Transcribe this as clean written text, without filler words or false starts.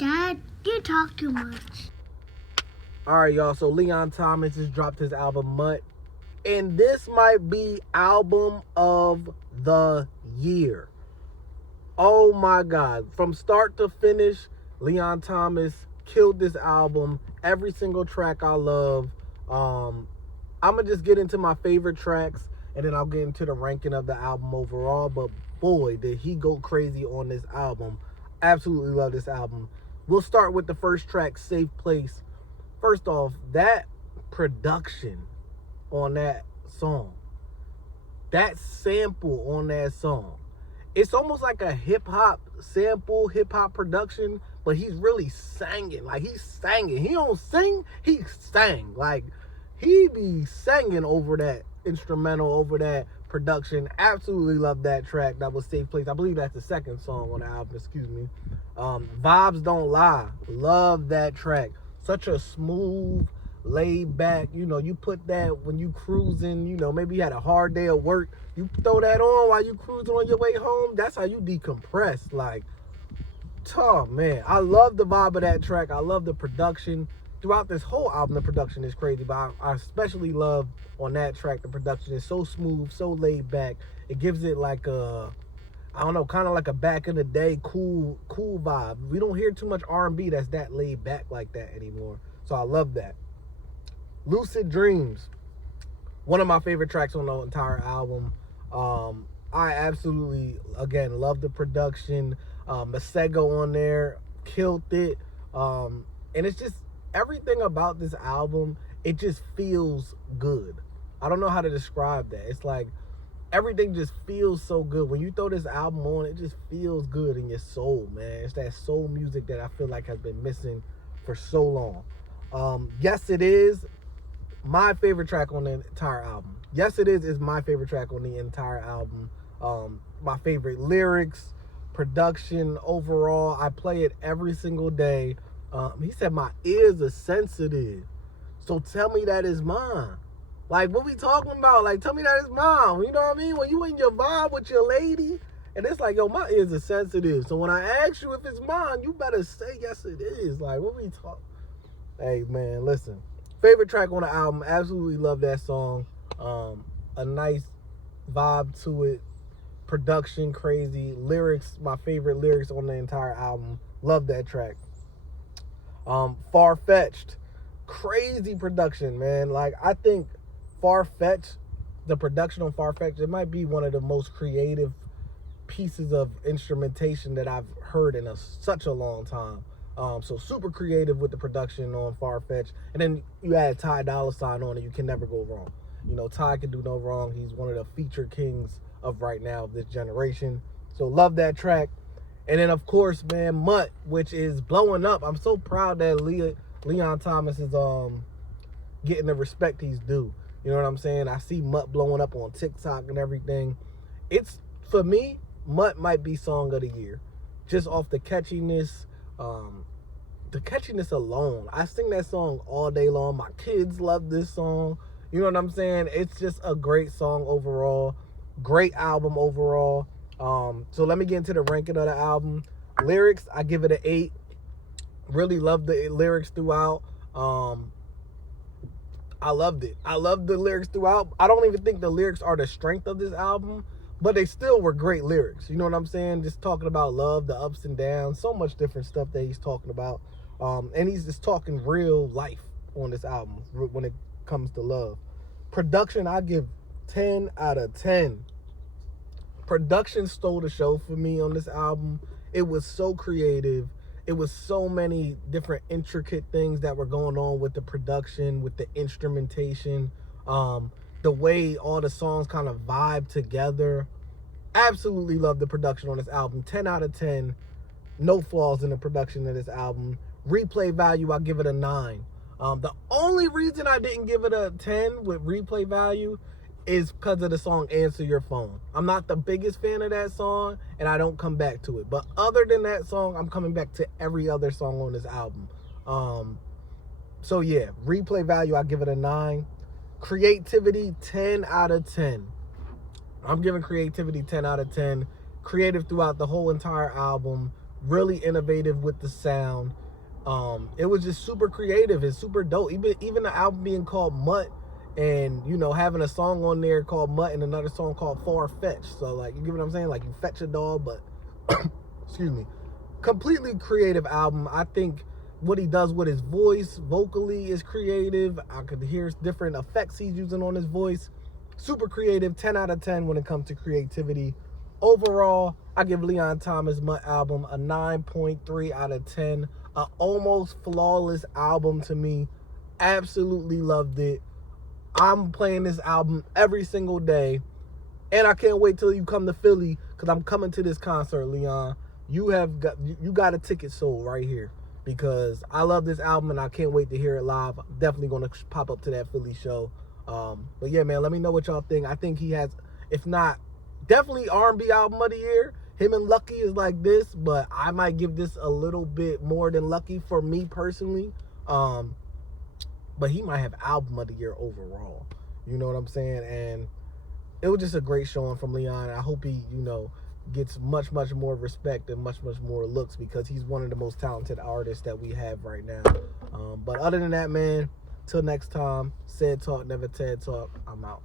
Dad, you talk too much. Alright, y'all, so Leon Thomas has dropped his album Mutt, and this might be album of the year. Oh my God, from start to finish, Leon Thomas killed this album. Every single track I love. I'm gonna just get into my favorite tracks, and then I'll get into the ranking of the album overall. But boy, did he go crazy on this album. Absolutely love this album. We'll start with the first track, Safe Place. First off, that production on that song, that sample on that song, it's almost like a hip-hop sample, hip-hop production, but he's really singing. Like, he's singing. He don't sing, he sang. Like, he be singing over that instrumental, over that production. Absolutely love that track. That was Safe Place. I believe that's the second song on the album, excuse me. Vibes Don't Lie. Love that track. Such a smooth, laid back, you put that when you cruising, maybe you had a hard day at work, you throw that on while you cruising on your way home. That's how you decompress. Like, oh man, I love the vibe of that track. I love the production. Throughout this whole album, the production is crazy, but I especially love on that track, the production is so smooth, so laid back. It gives it like a, I don't know, kind of like a back in the day cool vibe. We don't hear too much R&B that's that laid back like that anymore. So I love that. Lucid Dreams, one of my favorite tracks on the entire album. I absolutely, again, love the production. Masego on there killed it. And it's just everything about this album, it just feels good. I don't know how to describe that. It's like everything just feels so good. When you throw this album on, it just feels good in your soul, man. It's that soul music that I feel like has been missing for so long. Yes, It Is my favorite track on the entire album. Yes, It Is my favorite track on the entire album. My favorite lyrics, production, overall. I play it every single day. He said, my ears are sensitive, so tell me that is mine. Like, what we talking about? Like, tell me that is mine. You know what I mean? When you in your vibe with your lady, and it's like, yo, my ears are sensitive, so when I ask you if it's mine, you better say yes it is. Like, what we talk? Hey, man, listen. Favorite track on the album. Absolutely love that song. A nice vibe to it. Production, crazy. Lyrics, my favorite lyrics on the entire album. Love that track. Far-Fetched. Crazy production, man. Like, I think Far-Fetched, the production on Far-Fetched, it might be one of the most creative pieces of instrumentation that I've heard in such a long time. So super creative with the production on Far-Fetched. And then you add Ty Dolla $ign on it, you can never go wrong. Ty can do no wrong. He's one of the feature kings of right now, of this generation. So love that track. And then, of course, man, Mutt, which is blowing up. I'm so proud that Leon Thomas is getting the respect he's due. You know what I'm saying? I see Mutt blowing up on TikTok and everything. It's, for me, Mutt might be song of the year. Just off the catchiness. The catchiness alone. I sing that song all day long. My kids love this song. You know what I'm saying? It's just a great song overall. Great album overall. So let me get into the ranking of the album. Lyrics, I give it an 8. Really love the lyrics throughout. I loved it. I loved the lyrics throughout. I don't even think the lyrics are the strength of this album, but they still were great lyrics. You know what I'm saying? Just talking about love, the ups and downs, so much different stuff that he's talking about. And he's just talking real life on this album when it comes to love. Production, I give 10 out of 10. Production stole the show for me on this album. It was so creative. It was so many different intricate things that were going on with the production, with the instrumentation, the way all the songs kind of vibe together. Absolutely love the production on this album. 10 out of 10. No flaws in the production of this album. Replay value, I give it a 9. The only reason I didn't give it a 10 with replay value is because of the song Answer Your Phone. I'm not the biggest fan of that song, and I don't come back to it. But other than that song, I'm coming back to every other song on this album. So yeah, replay value, I give it a 9. Creativity, 10 out of 10. I'm giving creativity 10 out of 10. Creative throughout the whole entire album. really innovative with the sound. It was just super creative and super dope. Even the album being called Mutt, and you know, having a song on there called Mutt and another song called Far Fetched. So like, you get what I'm saying? Like, you fetch a dog, but excuse me, completely creative album. I think what he does with his voice vocally is creative. I could hear different effects he's using on his voice. Super creative. 10 out of 10 when it comes to creativity. Overall, I give Leon Thomas' Mutt album a 9.3 out of 10. A almost flawless album to me. Absolutely loved it. I'm playing this album every single day. And I can't wait till you come to Philly, because I'm coming to this concert, Leon. You got a ticket sold right here, because I love this album and I can't wait to hear it live. I'm definitely going to pop up to that Philly show. But yeah, man, let me know what y'all think. I think he has, if not, definitely R&B album of the year. Him and Lucky is like this, but I might give this a little bit more than Lucky for me personally. But he might have album of the year overall. You know what I'm saying? And it was just a great showing from Leon. I hope he, you know, gets much more respect and much more looks, because he's one of the most talented artists that we have right now. But other than that, man, till next time, said talk, never TED talk. I'm out.